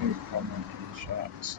Do comment in the chat.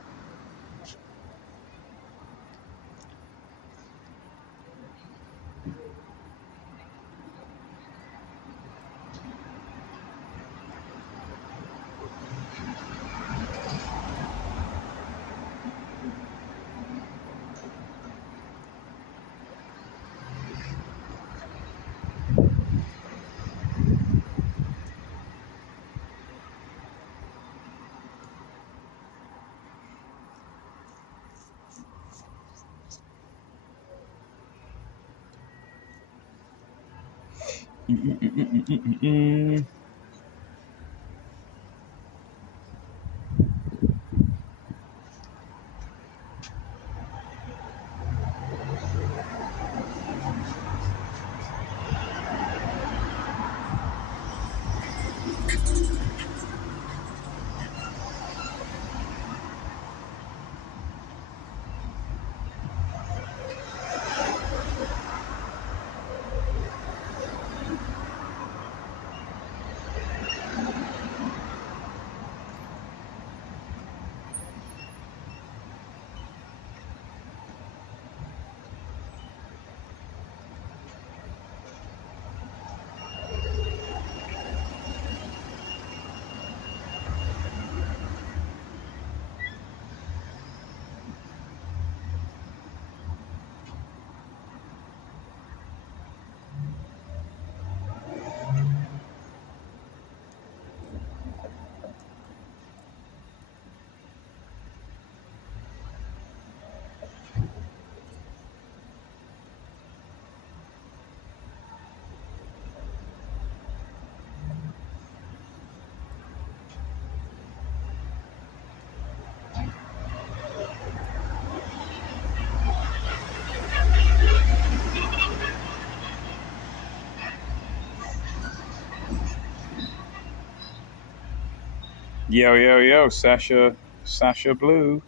Yo, Sasha Blue.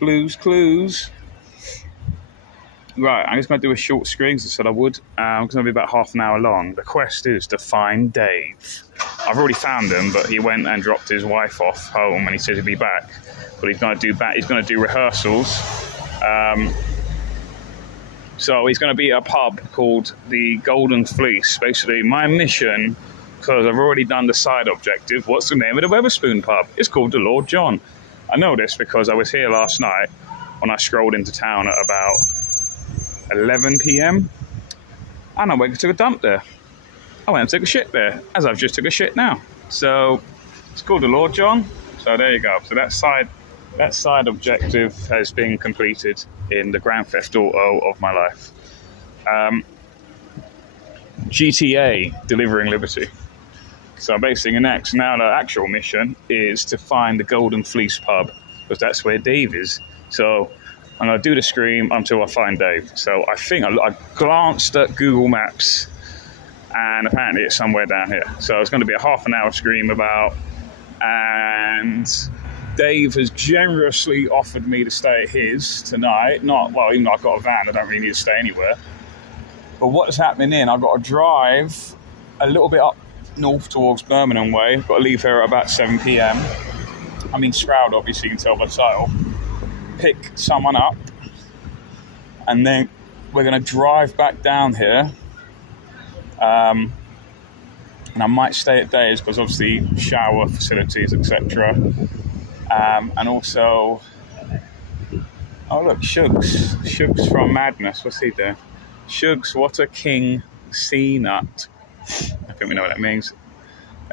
Blues Clues. Right, I'm just going to do a short screen, as I said I would. It's going to be about half an hour long. The quest is to find Dave. I've already found him, but he went and dropped his wife off home, and he said he'd be back. But he's going to do rehearsals. So he's going to be at a pub called the Golden Fleece. Basically, my mission, because I've already done the side objective, what's the name of the Wetherspoon pub? It's called the Lord John. I know this because I was here last night when I strolled into town at about 11 p.m. and I went and took a dump there. I went and took a shit there, as I've just took a shit now. So it's called the Lord John. So there you go. So that side objective has been completed in the Grand Theft Auto of my life. GTA, Delivering Liberty. So basically next, now the actual mission is to find the Golden Fleece pub, because that's where Dave is. So I'm going to do the scream until I find Dave. So I think I glanced at Google Maps, and apparently it's somewhere down here. So it's going to be a half an hour scream about, and Dave has generously offered me to stay at his tonight. Even though I've got a van, I don't really need to stay anywhere. But what's happening I've got to drive a little bit up north towards Birmingham way. Got to leave here at about 7 p.m. I mean Stroud, obviously, you can tell by the title. Pick someone up, and then we're going to drive back down here. And I might stay at Dave's because obviously shower facilities, etc. And also, oh look, Shugs from Madness. What's he doing? Shugs, what a king, C-nut. I think we know what that means.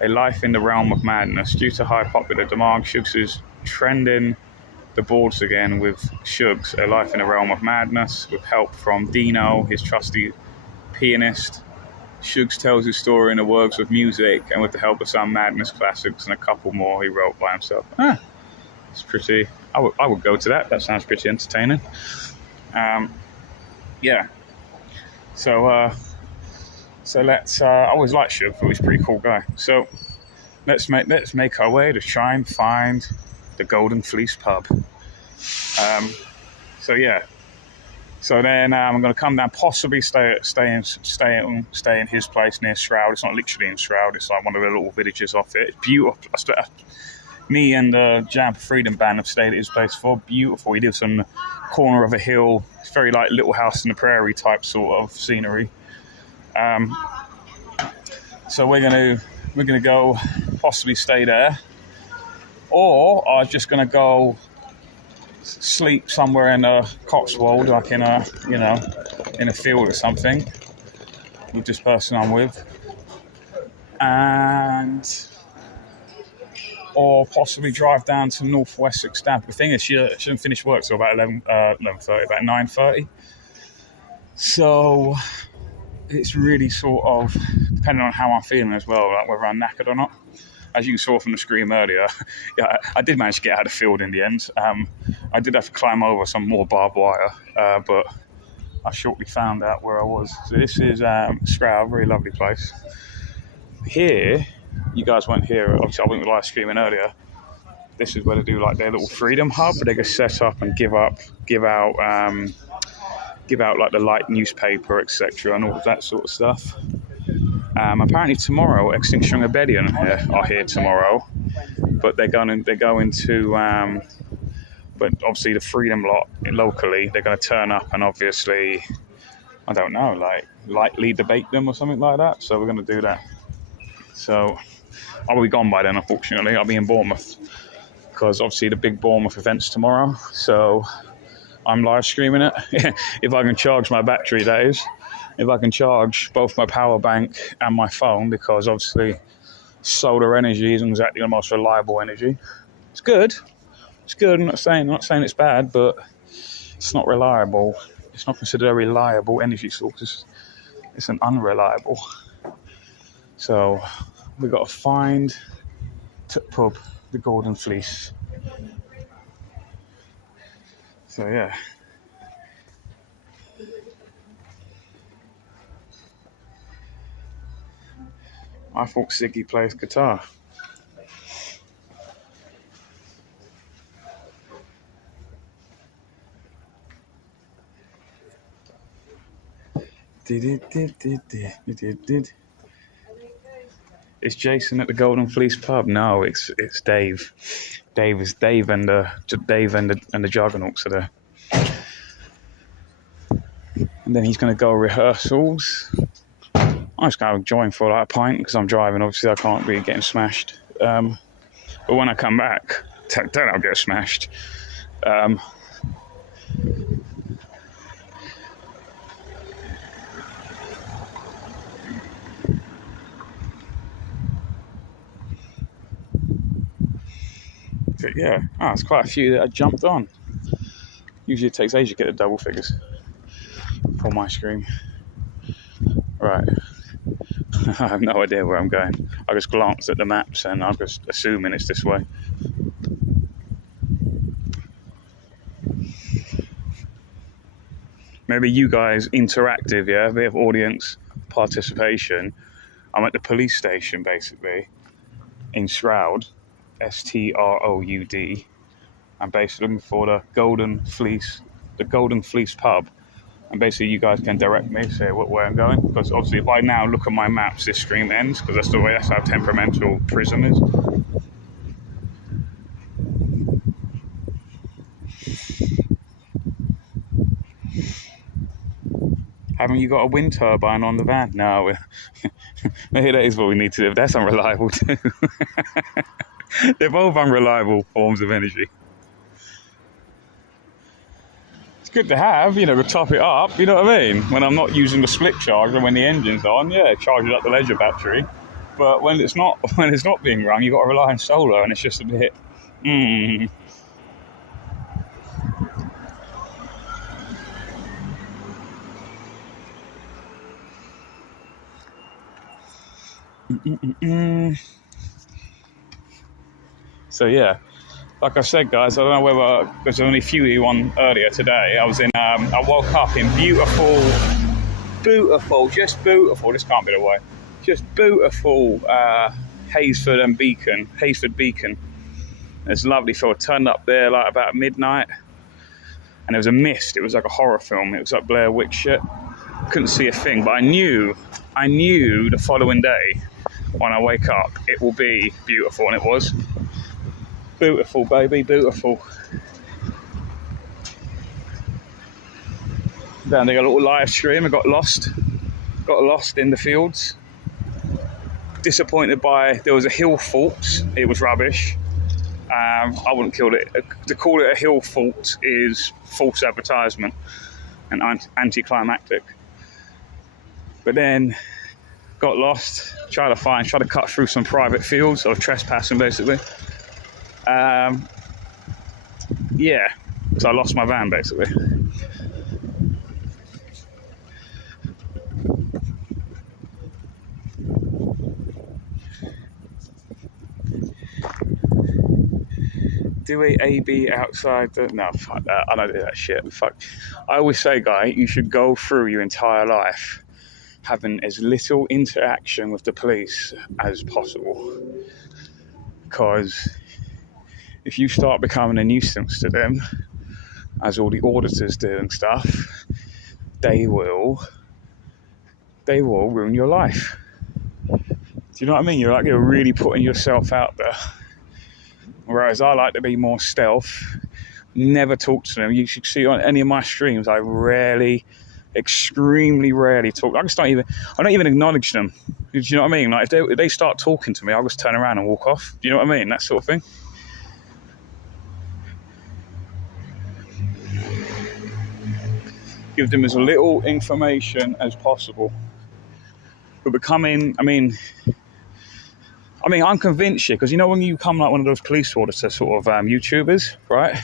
A life in the realm of madness. Due to high popular demand, Shugs is trending the boards again with Shugs, A Life in the Realm of Madness, with help from Dino, his trusty pianist. Shugs tells his story in the works of music and with the help of some Madness classics and a couple more he wrote by himself. It's pretty... I would go to that. That sounds pretty entertaining. Yeah. So let's... I always liked Shug, but he's a pretty cool guy. So let's make our way to try and find the Golden Fleece pub. So then I'm going to come down, possibly stay in his place near Stroud. It's not literally in Stroud. It's like one of the little villages off it. It's beautiful. Me and the Jam for Freedom band have stayed at his place for. Beautiful. He lives on the corner of a hill. It's very like Little House on the Prairie type sort of scenery. So we're gonna go possibly stay there, or I'm just gonna go sleep somewhere in a Cotswold, like in a in a field or something, with this person I'm with, or possibly drive down to North Wessex Dam. The thing is, she doesn't finish work till about 11:30, about 9:30. So it's really sort of depending on how I'm feeling as well, like whether I'm knackered or not. As you saw from the screen earlier, yeah, I did manage to get out of the field in the end. I did have to climb over some more barbed wire, but I shortly found out where I was. So this is Stroud, very lovely place. Here, you guys weren't here, obviously I went live streaming earlier. This is where they do like their little freedom hub, where they can set up and give out like the light newspaper, etc., and all of that sort of stuff. Apparently tomorrow, Extinction Rebellion are here tomorrow, but they're going to. But obviously the Freedom lot locally, they're going to turn up and obviously, I don't know, like lightly debate them or something like that. So we're going to do that. So I'll be gone by then, unfortunately. I'll be in Bournemouth because obviously the big Bournemouth event's tomorrow. So I'm live streaming it. If I can charge my battery, that is. If I can charge both my power bank and my phone, because obviously solar energy isn't exactly the most reliable energy. It's good. It's good. I'm not saying it's bad, but it's not reliable. It's not considered a reliable energy source. It's an unreliable. So we've got to find pub, the Golden Fleece. So yeah. I thought Siggy plays guitar. Is Jason at the Golden Fleece pub? No, it's Dave. Dave and the Juggernauts are there. And then he's going to go rehearsals. I'm just going to join for like a pint because I'm driving. Obviously, I can't be getting smashed. But when I come back, then I'll get smashed. But yeah, it's quite a few that I jumped on. Usually it takes ages to get the double figures for my screen. Right. I have no idea where I'm going. I just glanced at the maps and I'm just assuming it's this way. Maybe you guys interactive, yeah? A bit of audience participation. I'm at the police station basically in Stroud, Stroud. I'm basically looking for the Golden Fleece pub. And basically you guys can direct me, say where I'm going. Because obviously if I now look at my maps, this stream ends, because that's how temperamental Prism is. Haven't you got a wind turbine on the van? No. Maybe that is what we need to do. That's unreliable too. They're both unreliable forms of energy. It's good to have, to top it up, you know what I mean? When I'm not using the split charger when the engine's on, yeah, it charges up the Ledger battery. But when it's not being run, you've got to rely on solar, and it's just a bit, So yeah, like I said, guys, I don't know whether there's only a few you on earlier today. I woke up in beautiful, just beautiful. This can't be the way. Just beautiful Haysford Beacon. It's lovely. So I turned up there like about midnight, and there was a mist. It was like a horror film. It was like Blair Witch shit. Couldn't see a thing, but I knew the following day when I wake up it will be beautiful, and it was. Beautiful, baby, beautiful. Then they got a little live stream. I got lost in the fields. Disappointed there was a hill fault. It was rubbish. I wouldn't call it. To call it a hill fault is false advertisement and anticlimactic. But then got lost, tried to cut through some private fields. I was trespassing basically. Yeah, so I lost my van basically. Do a AB outside the... No, fuck that. I don't do that shit. Fuck. I always say, guy, you should go through your entire life having as little interaction with the police as possible. Because if you start becoming a nuisance to them, as all the auditors do and stuff, they will ruin your life. Do you know what I mean? You're really putting yourself out there. Whereas I like to be more stealth, never talk to them. You should see on any of my streams, I extremely rarely talk. I don't even acknowledge them. Do you know what I mean? Like if they start talking to me, I'll just turn around and walk off. Do you know what I mean? That sort of thing. Give them as little information as possible. But I'm convinced, because you know when you become like one of those police auditor sort of YouTubers, right?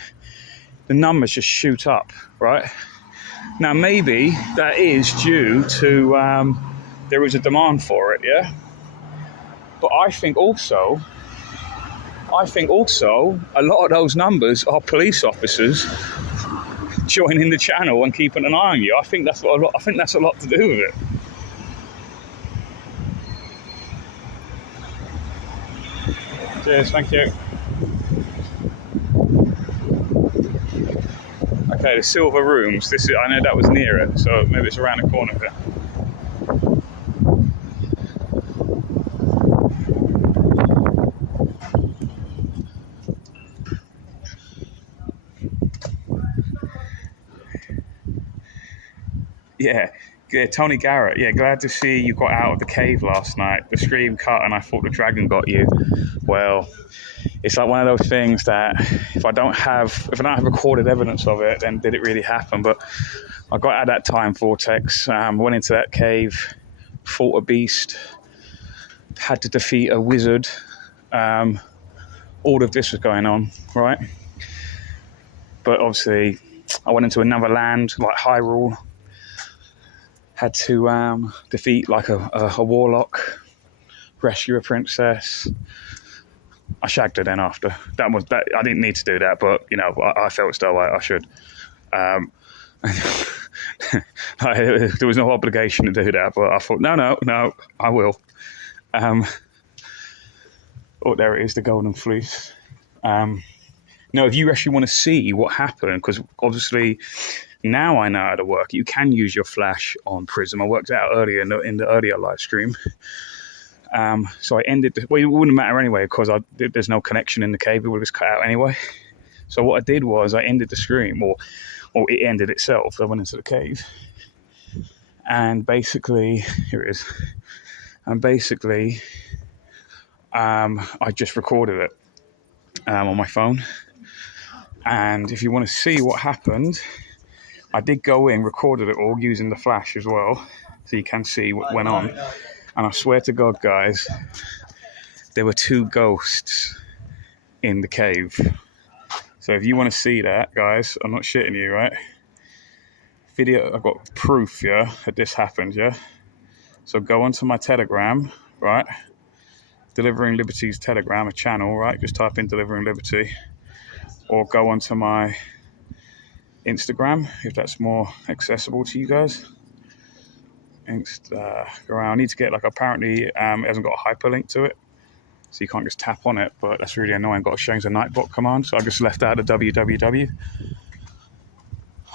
The numbers just shoot up, right? Now maybe that is due to there is a demand for it, yeah. But I think also a lot of those numbers are police officers joining the channel and keeping an eye on you. I think that's a lot to do with it. Cheers, thank you. Okay, the Silver Rooms. I know that was near it, so maybe it's around the corner of it. Yeah, Tony Garrett. Yeah, glad to see you got out of the cave last night. The stream cut and I thought the dragon got you. Well, it's like one of those things that if I don't have recorded evidence of it, then did it really happen? But I got out of that time vortex, went into that cave, fought a beast, had to defeat a wizard. All of this was going on, right? But obviously, I went into another land, like Hyrule. Had to defeat like a warlock, rescue a princess. I shagged her then after. That I didn't need to do that, but you know, I felt as though I should. There was no obligation to do that, but I thought, no, I will. Oh, there it is, the golden fleece. No, if you actually want to see what happened, because obviously now I know how to work. You can use your flash on Prism. I worked out earlier in the earlier live stream. So I ended. Well, it wouldn't matter anyway because there's no connection in the cave. It would just cut out anyway. So what I did was I ended the stream, or it ended itself. I went into the cave, and basically here it is. And basically, I just recorded it on my phone. And if you want to see what happened, I did go in, recorded it all using the flash as well, so you can see what went on. And I swear to God, guys, there were 2 ghosts in the cave. So if you want to see that, guys, I'm not shitting you, right? Video, I've got proof, yeah, that this happened, yeah? So go onto my Telegram, right? Delivering Liberty's Telegram, a channel, right? Just type in Delivering Liberty. Or go onto my Instagram, if that's more accessible to you guys. I need to get, apparently it hasn't got a hyperlink to it, so you can't just tap on it, but that's really annoying. Got to change the Nightbot command, so I just left out the www.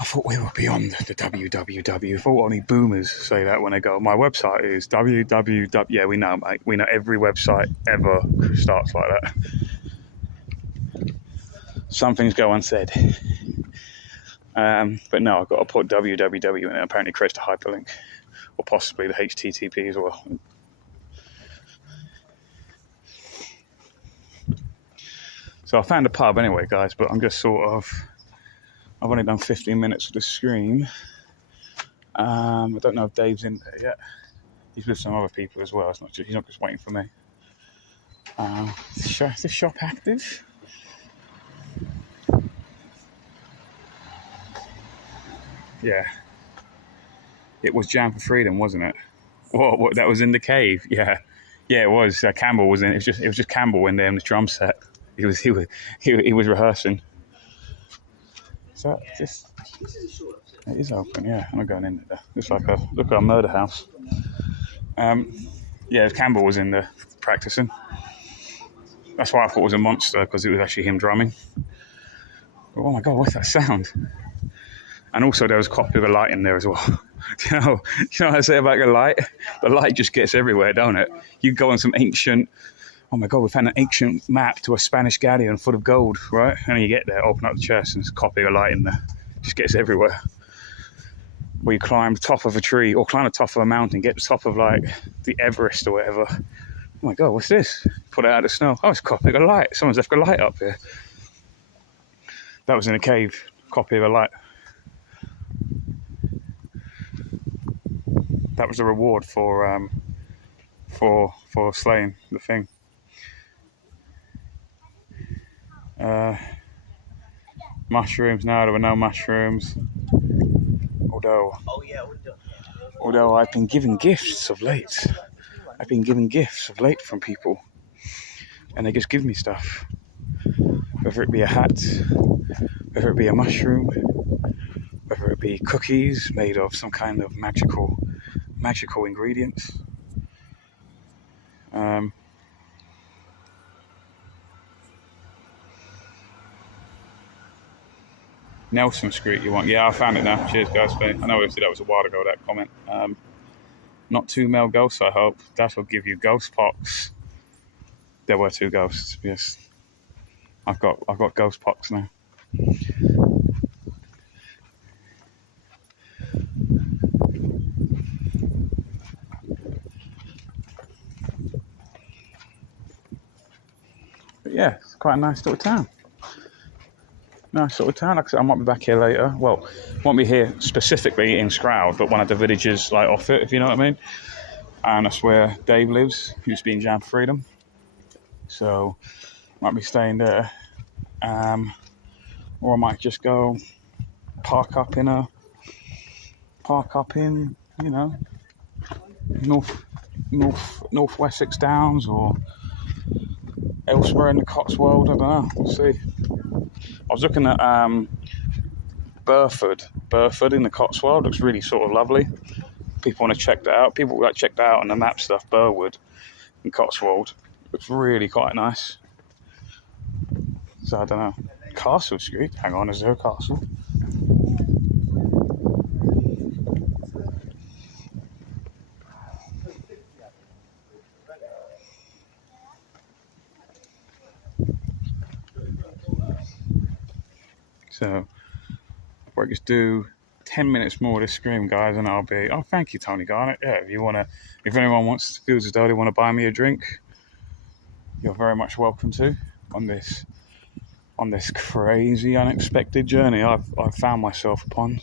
I thought we were beyond the www. I thought only boomers say that when they go. My website is www. Yeah, we know, mate. We know every website ever starts like that. some things go unsaid. But no, I've got to put www and it apparently creates the hyperlink, or possibly the HTTP as well. So I found a pub anyway, guys, but I'm just I've only done 15 minutes of the stream. I don't know if Dave's in there yet. He's with some other people as well. He's not just waiting for me. Is the shop active? Yeah. It was Jam for Freedom, wasn't it? What? That was in the cave. Yeah, it was. Campbell was in. It was just Campbell in there in the drum set. He was rehearsing. So just it is open. Yeah, I'm going in there. Looks like a murder house. Yeah, Campbell was in there practicing. That's why I thought it was a monster, because it was actually him drumming. But, oh my God, what's that sound? And also there was a copy of a light in there as well. you know what I say about the light? The light just gets everywhere, don't it? You go on some ancient, oh my God, we found an ancient map to a Spanish galleon full of gold, right? And then you get there, open up the chest, and there's a copy of a light in there. It just gets everywhere. Or you climb the top of a tree, or climb the top of a mountain, get to the top of like the Everest or whatever. Oh my God, what's this? Put it out of the snow. Oh, it's a copy of a light. Someone's left a light up here. That was in a cave, copy of a light. That was the reward for slaying the thing. Mushrooms? No, there were no mushrooms. Although I've been given gifts of late. From people, and they just give me stuff. Whether it be a hat, whether it be a mushroom, whether it be cookies made of some kind of magical ingredients. Nelson Street, you want? Yeah, I found it now. Cheers, guys. I know obviously that was a while ago, that comment. Not 2 male ghosts, I hope. That will give you ghost pox. There were 2 ghosts, yes. I've got ghost pox now. But yeah, it's quite a nice little town. Like I said, I might be back here later. Well, won't be here specifically in Stroud, but one of the villages like off it, if you know what I mean. And that's where Dave lives, who used to be in Jam for Freedom. So, might be staying there. Or I might just go park up in, you know, North Wessex Downs, or elsewhere in the Cotswold. I don't know. We'll see. I was looking at Burford in the Cotswold. Looks really sort of lovely. People want to check that out. People like check that out on the map stuff. Burwood and Cotswold. Looks really quite nice. So I don't know. Castle Street. Hang on, is there a castle? So I'll just do 10 minutes more of this stream, guys, and I'll be. Oh, thank you, Tony Garnett. Yeah, if anyone feels as though they want to buy me a drink, you're very much welcome to on this crazy, unexpected journey I've found myself upon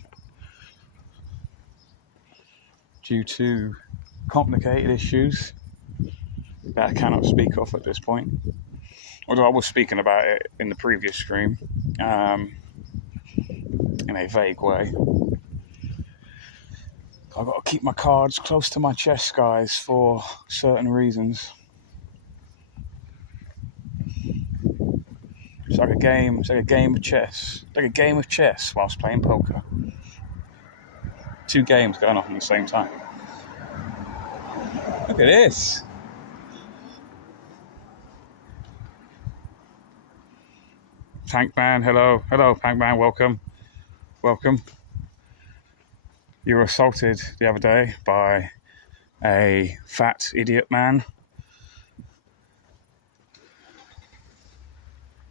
due to complicated issues that I cannot speak of at this point. Although I was speaking about it in the previous stream. In a vague way. I've got to keep my cards close to my chest, guys, for certain reasons. It's like a game of chess. Like a game of chess whilst playing poker. 2 games going on at the same time. Look at this. Pankman, hello, Pankman, welcome. You were assaulted the other day by a fat idiot man.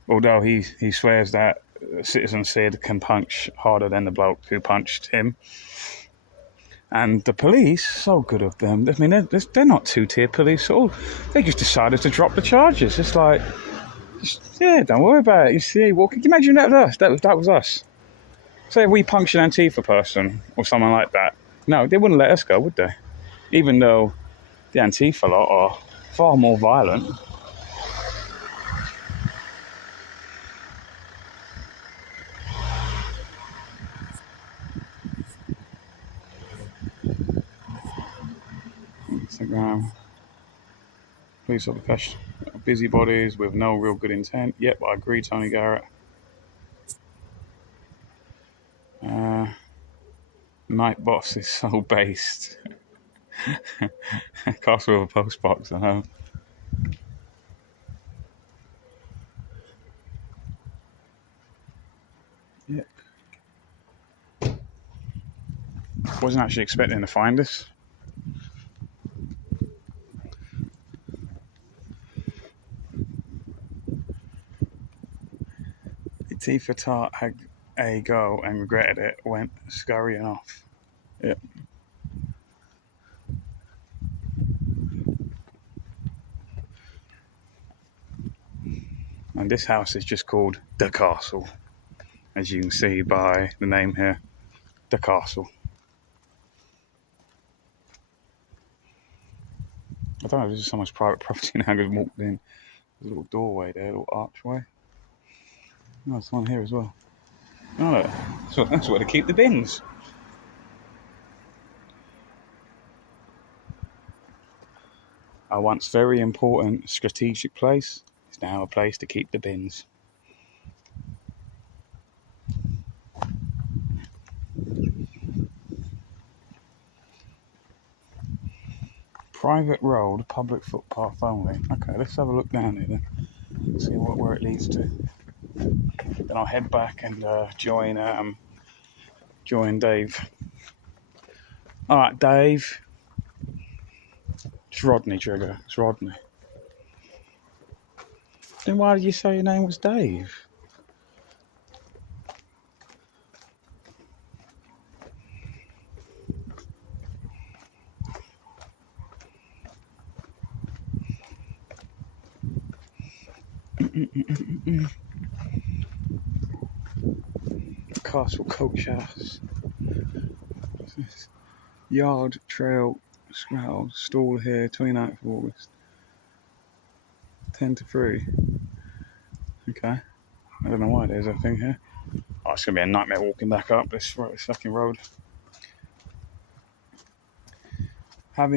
Although he swears that Citizen Sid can punch harder than the bloke who punched him. And the police, so good of them. I mean, they're not two-tier police at all. They just decided to drop the charges. It's like, don't worry about it. You see, well, can you imagine that was us? That was us. Say if we punched an Antifa person or someone like that. No, they wouldn't let us go, would they? Even though the Antifa lot are far more violent. Instagram. Police officers, busybodies with no real good intent. Yep, I agree, Tony Garrett. Night Boss is so based. Castle with a post box at home. Yep. Wasn't actually expecting to find this. Tifa Tart had a go and regretted it, went scurrying off. Yep. And this house is just called The Castle, as you can see by the name here. The Castle. I don't know if this is someone's private property now. I just walked in. There's a little doorway there, a little archway. Oh, there's one here as well. Oh, look. That's where to keep the bins. A once very important strategic place is now a place to keep the bins. Private road, public footpath only. Okay, let's have a look down here then. See where it leads to. Then I'll head back and join Dave. All right, Dave. It's Rodney, Trigger. It's Rodney. Then why did you say your name was Dave? Castle Coach House. Yard Trail Stroud stall here, 29th of August. 10 to 3. Okay. I don't know why there's a thing here. Oh, it's going to be a nightmare walking back up this fucking road. Have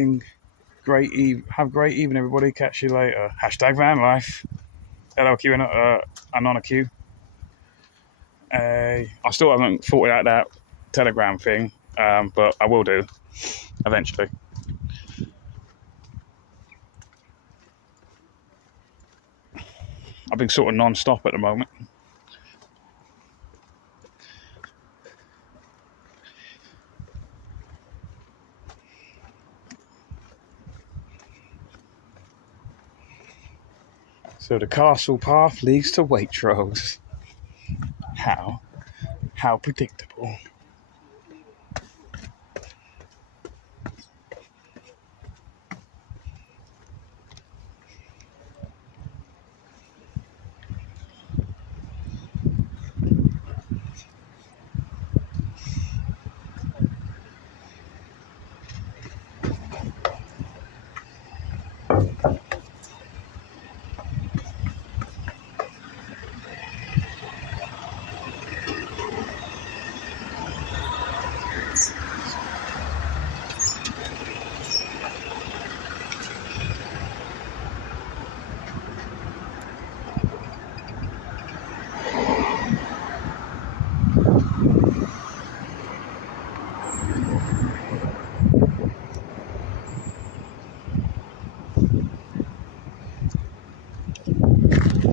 great evening, everybody. Catch you later. Hashtag van life. Hello, Q and Anona Q. I still haven't sorted out that Telegram thing, but I will do eventually. I've been sort of non-stop at the moment. So the castle path leads to Waitrose. How predictable.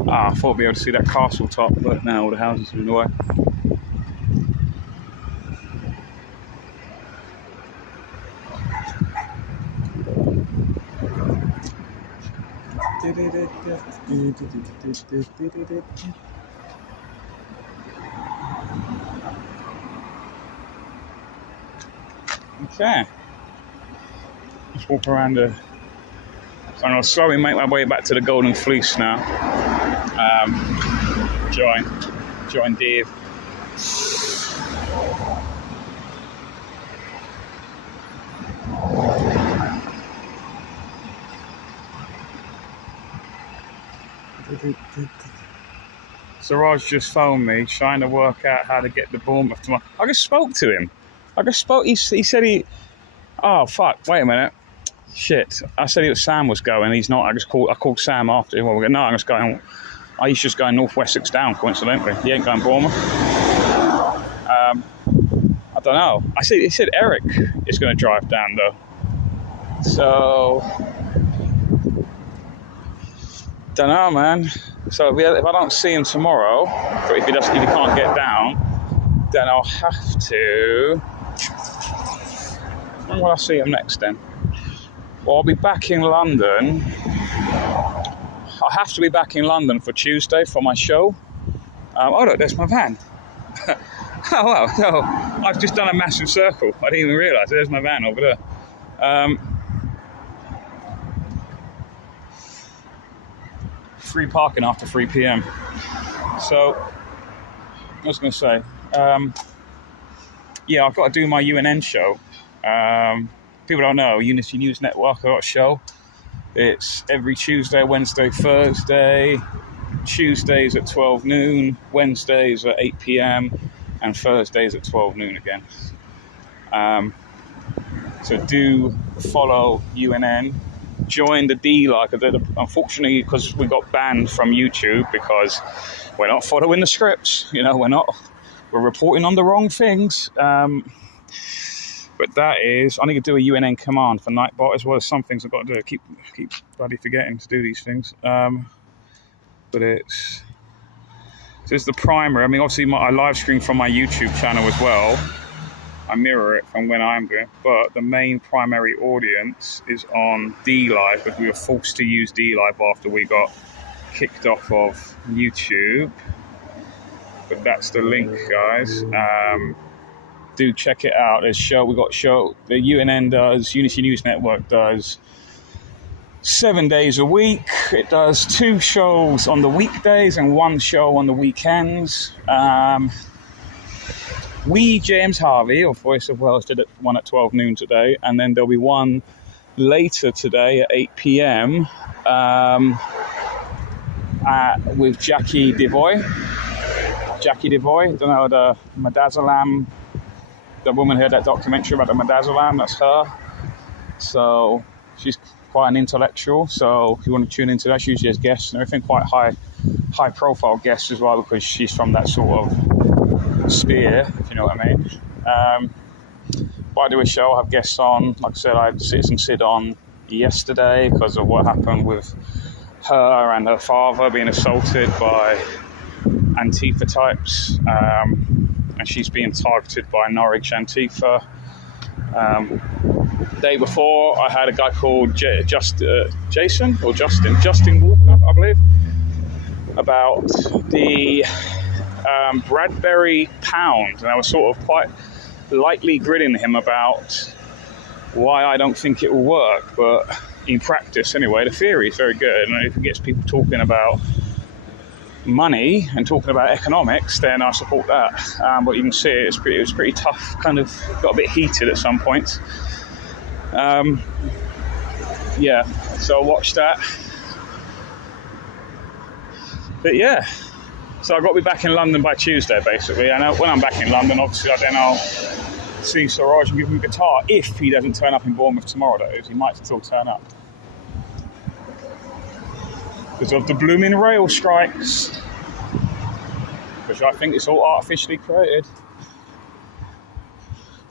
I thought I'd be able to see that castle top, but now all the houses are in the way. Okay. Just walk around the... So I'm going to slowly make my way back to the Golden Fleece now. Join Dave. Siraj just phoned me trying to work out how to get to Bournemouth tomorrow. I just spoke to him. He said he... Oh, fuck. Wait a minute. Shit. I said Sam was going. He's not. I called Sam after. Well, no, I'm just going... He's just going North Wessex down, coincidentally. He ain't going Bournemouth. I don't know. He said Eric is going to drive down, though. So... Don't know, man. So if I don't see him tomorrow, or if he can't get down, then I'll have to... When will I see him next then? Well, I'll be back in London. I have to be back in London for Tuesday for my show. Oh, look, there's my van. Oh, wow. No, I've just done a massive circle. I didn't even realise. There's my van over there. Free parking after 3 p.m. So, I was going to say, yeah, I've got to do my UNN show. People don't know, Unity News Network, I've got a show. It's every Tuesday, Wednesday, Thursday. Tuesdays at 12 noon, Wednesdays at 8 p.m, and Thursdays at 12 noon again. So do follow UNN. Join the D-Like. Unfortunately, because we got banned from YouTube because we're not following the scripts. We're reporting on the wrong things. But that is, I need to do a UNN command for Nightbot as well as some things I've got to do. Keep bloody forgetting to do these things. But it's the primary. I mean, obviously I live stream from my YouTube channel as well. I mirror it from when I'm doing, but the main primary audience is on D-Live, because we were forced to use D-Live after we got kicked off of YouTube. But that's the link, guys. Do check it out. The UNN does, Unity News Network does 7 days a week. It does 2 shows on the weekdays and 1 show on the weekends. James Harvey, or Voice of Wales, did one at 12 noon today, and then there'll be one later today at 8 p.m. With Jackie Devoy. Don't know, the Madazalam, the woman who had that documentary about the Madazalam, that's her. So she's quite an intellectual, so if you want to tune into that, she usually has guests and everything, quite high profile guests as well, because she's from that sort of sphere, if you know what I mean. But I do a show, I have guests on. Like I said, I had Citizen Sid on yesterday because of what happened with her and her father being assaulted by Antifa types, and she's being targeted by Norwich Antifa. The day before, I had a guy called Justin Walker, I believe, about the Bradbury pound, and I was sort of quite lightly grilling him about why I don't think it will work, but in practice anyway, the theory is very good, and if it gets people talking about money and talking about economics, then I support that. But you can see it was pretty tough, kind of got a bit heated at some points. Yeah, so I watched that. But yeah, so I've got to be back in London by Tuesday, basically. And when I'm back in London, obviously, then I'll see Siraj and give him a guitar. If he doesn't turn up in Bournemouth tomorrow, that is, he might still turn up. Because of the blooming rail strikes. Which I think it's all artificially created.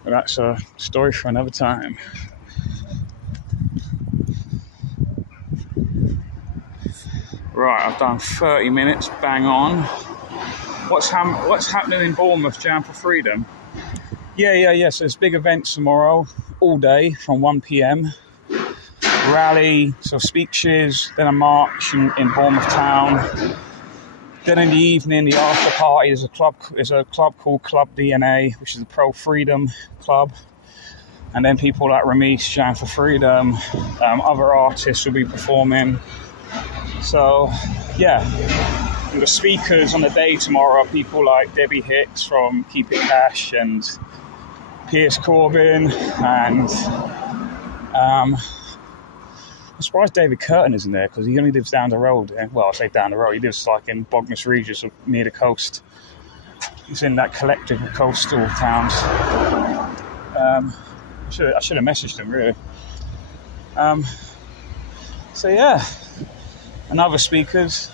But that's a story for another time. Right, I've done 30 minutes, bang on. What's happening in Bournemouth, Jam for Freedom? Yeah, so there's big events tomorrow, all day, from 1 p.m. rally, so speeches, then a march in Bournemouth town. Then in the evening, the after party is a club called Club DNA, which is a pro-freedom club. And then people like Ramesh, Jam for Freedom, other artists will be performing. So, yeah. And the speakers on the day tomorrow are people like Debbie Hicks from Keep It Cash and Piers Corbyn. And I'm surprised David Curtin isn't there because he only lives down the road. Well, I say down the road. He lives like in Bogness Regis near the coast. He's in that collective of coastal towns. I should have messaged him, really. So, yeah. And other speakers.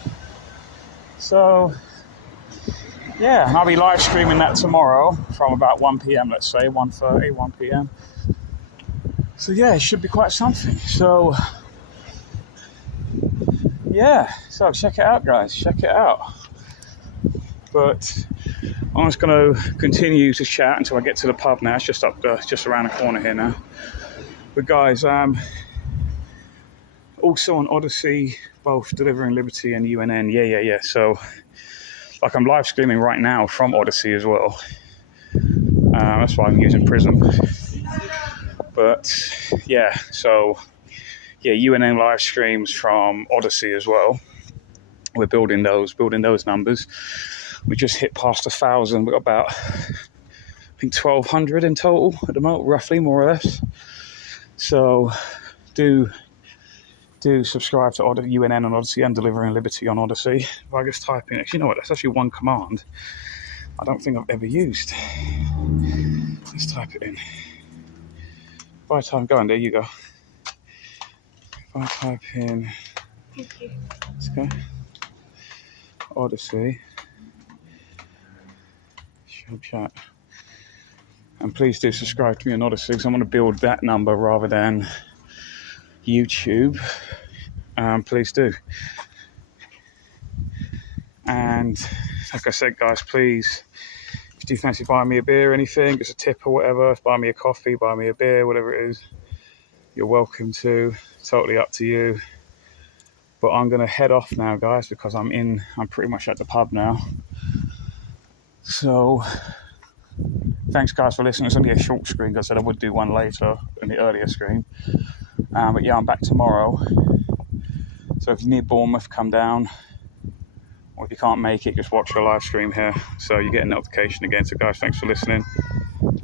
So, yeah. And I'll be live streaming that tomorrow from about 1 p.m, let's say. 1:30, 1 p.m. So, yeah, it should be quite something. So, yeah. So, check it out, guys. Check it out. But I'm just going to continue to chat until I get to the pub now. It's just just around the corner here now. But guys, also on Odyssey, both Delivering Liberty and UNN. Yeah. So, like I'm live streaming right now from Odyssey as well. That's why I'm using Prism. But yeah, so yeah, UNN live streams from Odyssey as well. We're building those numbers. We just hit past 1,000. We've got about, I think, 1,200 in total at the moment, roughly, more or less. So do subscribe to UNN on Odyssey and Delivering Liberty on Odyssey. If I just type in, actually, you know what, that's actually one command I don't think I've ever used. Let's type it in. By the time going, there you go. If I type in, let's go, Odyssey, show chat, and please do subscribe to me on Odyssey because I'm going to build that number rather than YouTube. Please do. And like I said, guys, please, if you do fancy buying me a beer or anything, just a tip or whatever, buy me a coffee, buy me a beer, whatever it is, you're welcome to. Totally up to you. But I'm going to head off now, guys, because I'm pretty much at the pub now. So, thanks, guys, for listening. It's only a short screen. I said I would do one later in the earlier screen. But yeah, I'm back tomorrow. So if you're near Bournemouth, come down. Or if you can't make it, just watch your live stream here. So you get a notification again. So guys, thanks for listening.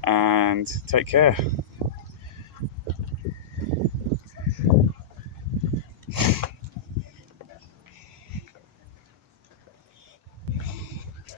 And take care.